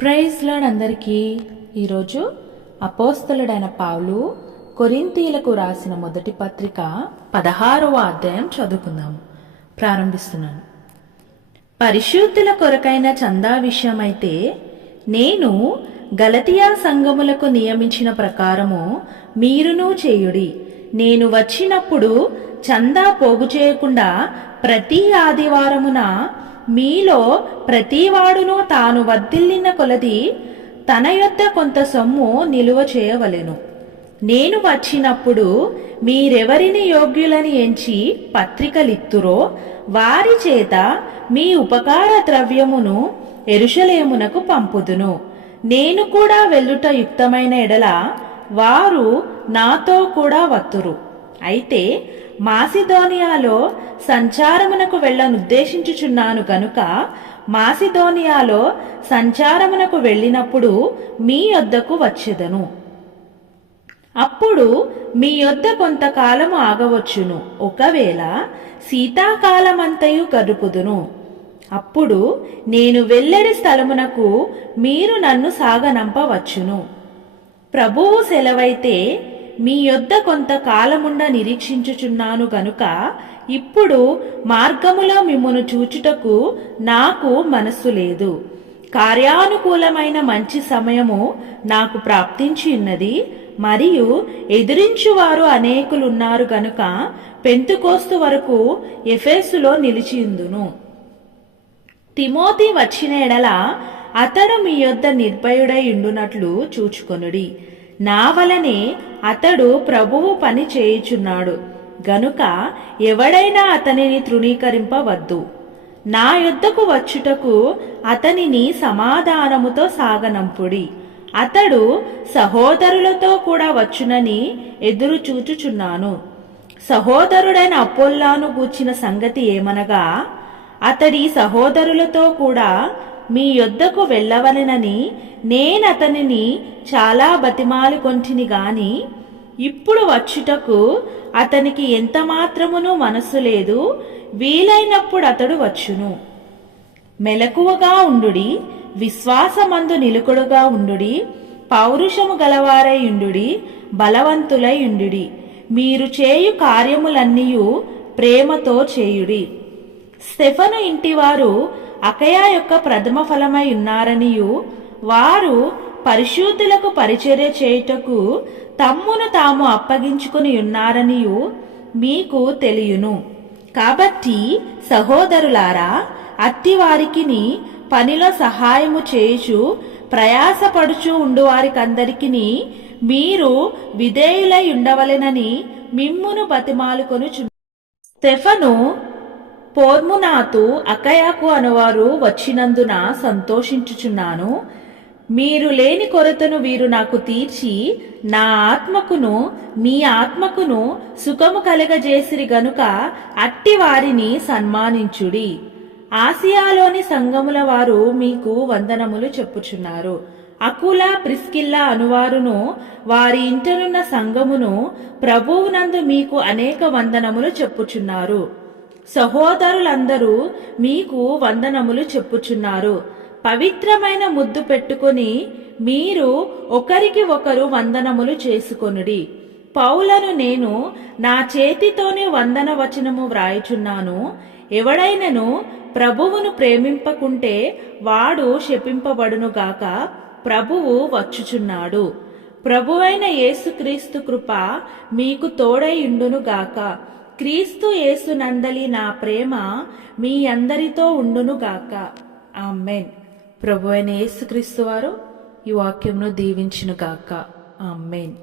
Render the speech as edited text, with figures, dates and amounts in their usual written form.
Praise lord అందరికీ. ఈరోజు అపోస్తలుడైన పౌలు కొరింథీలకు రాసిన మొదటి పత్రిక 16వ అధ్యాయం చదువుకుందాము. ప్రారంభిస్తున్నాను. పరిశుద్ధుల కొరకైన చందా విషయమైతే నేను గలతియా సంఘములకు నియమించిన ప్రకారము మీరును చేయుడి. నేను వచ్చినప్పుడు చందా పోగు చేయకుండా ప్రతి ఆదివారమున మీలో ప్రతివాడును తాను వర్ధిల్లిన కొలది తన యొద్ద కొంత సొమ్ము నిలువ చేయవలెను. నేను వచ్చినప్పుడు మీరెవరిని యోగ్యులని ఎంచి పత్రికలిత్తురో వారి చేత మీ ఉపకార ద్రవ్యమును యెరూషలేమునకు పంపుదును. నేను కూడా వెళ్ళుట యుక్తమైన ఎడల వారు నాతో కూడా వత్తురు. అయితే మాసిదోనియాలో సంచారమునకు వెళ్ళనుద్దేశించుచున్నాను గనుక మాసిదోనియాలో సంచారమునకు వెళ్ళినప్పుడు మీ యొద్దకు వచ్చెదను. అప్పుడు మీ యొద్ద కొంతకాలము ఆగవచ్చును. ఒకవేళ శీతాకాలమంతయు గడుపుదును. అప్పుడు నేను వెళ్ళెడి స్థలమునకు మీరు నన్ను సాగనంపవచ్చును. ప్రభువు సెలవైతే మీ యొద్ద కొంతకాలముండ నిరీక్షించుచున్నాను గనుక ఇప్పుడు మార్గములో మిమ్మును చూచుటకు నాకు మనస్సు లేదు. కార్యానుకూలమైన మంచి సమయము నాకు ప్రాప్తించి ఉన్నది, మరియు ఎదిరించువారు అనేకులున్నారు గనుక పెంతుకోస్తు వరకు ఎఫెసులో నిలిచియుందును. తిమోతి వచ్చిన ఎడల అతడు మీ యొద్ద నిర్భయుడై ఉండునట్లు చూచుకొనుడి. నా వలనే అతడు ప్రభువు పని చేయుచున్నాడు గనుక ఎవడైనా అతనిని తృణీకరింపవద్దు. నా యొద్దకు వచ్చుటకు అతనిని సమాధానముతో సాగనంపుడి. అతడు సహోదరులతో కూడా వచ్చునని ఎదురు చూచుచున్నాను. సహోదరుడైన అపోల్లాను గూర్చిన సంగతి ఏమనగా, అతడి సహోదరులతో కూడా మీ యొద్దకు వెళ్ళవలెనని నేనతనిని చాలా బతిమాలి కొంటిని గాని ఇప్పుడు వచ్చుటకు అతనికి ఎంత మాత్రమును మనస్సు లేదు. వీలైనప్పుడు అతడు వచ్చును. మెలకువగా ఉండుడి, విశ్వాసమందు నిలుకుడుగా ఉండుడి, పౌరుషము గలవారై ఉండుడి, బలవంతులై ఉండుడి. మీరు చేయు కార్యములన్నీయు ప్రేమతో చేయుడి. స్టెఫను ఇంటివారు అకయా యొక్క ప్రథమ ఫలమై ఉన్నారనియు వారు పరిశుద్ధులకు పరిచర్య చేయుటకు తమ్మును తాము అప్పగించుకుని ఉన్నారనియు మీకు తెలియును. కాబట్టి సహోదరులారా, అట్టివారికిని పనిలో సహాయము చేయుచు ప్రయాసపడుచు ఉండువారికందరికిని మీరు విధేయులై ఉండవలెనని మిమ్మును బతిమాలుకొనుచు. స్టెఫను, పోర్మునాతు, అకయాకు అనువారు వచ్చినందున సంతోషించుచున్నాను. మీరు లేని కొరతను వీరు నాకు తీర్చి నా ఆత్మకును మీ ఆత్మకును సుఖము కలగజేసిరి గనుక అట్టి వారిని సన్మానించుడి. ఆసియాలోని సంఘముల వారు మీకు వందనములు చెప్పుచున్నారు. అకుల, ప్రిస్కిల్లా అనువారును వారి ఇంటనున్న సంఘమును ప్రభువునందు మీకు అనేక వందనములు చెప్పుచున్నారు. సహోదరులందరూ మీకు వందనములు చెప్పుచున్నారు. పవిత్రమైన ముద్దు పెట్టుకుని మీరు ఒకరికి ఒకరు వందనములు చేసుకొనుడి. పౌలను నేను నా చేతితోనే వందన వచనము వ్రాయుచున్నాను. ఎవడైనను ప్రభువును ప్రేమింపకుంటే వాడు శపింపబడునుగాక. ప్రభువు వచ్చుచున్నాడు. ప్రభువైన యేసుక్రీస్తు కృప మీకు తోడై ఉండునుగాక. క్రీస్తు యేసునందలి నా ప్రేమ మీ అందరితో ఉండునుగాక. ఆమెన్. ప్రభువైన యేసుక్రీస్తు వారు ఈ వాక్యమును దీవించునుగాక. ఆమెన్.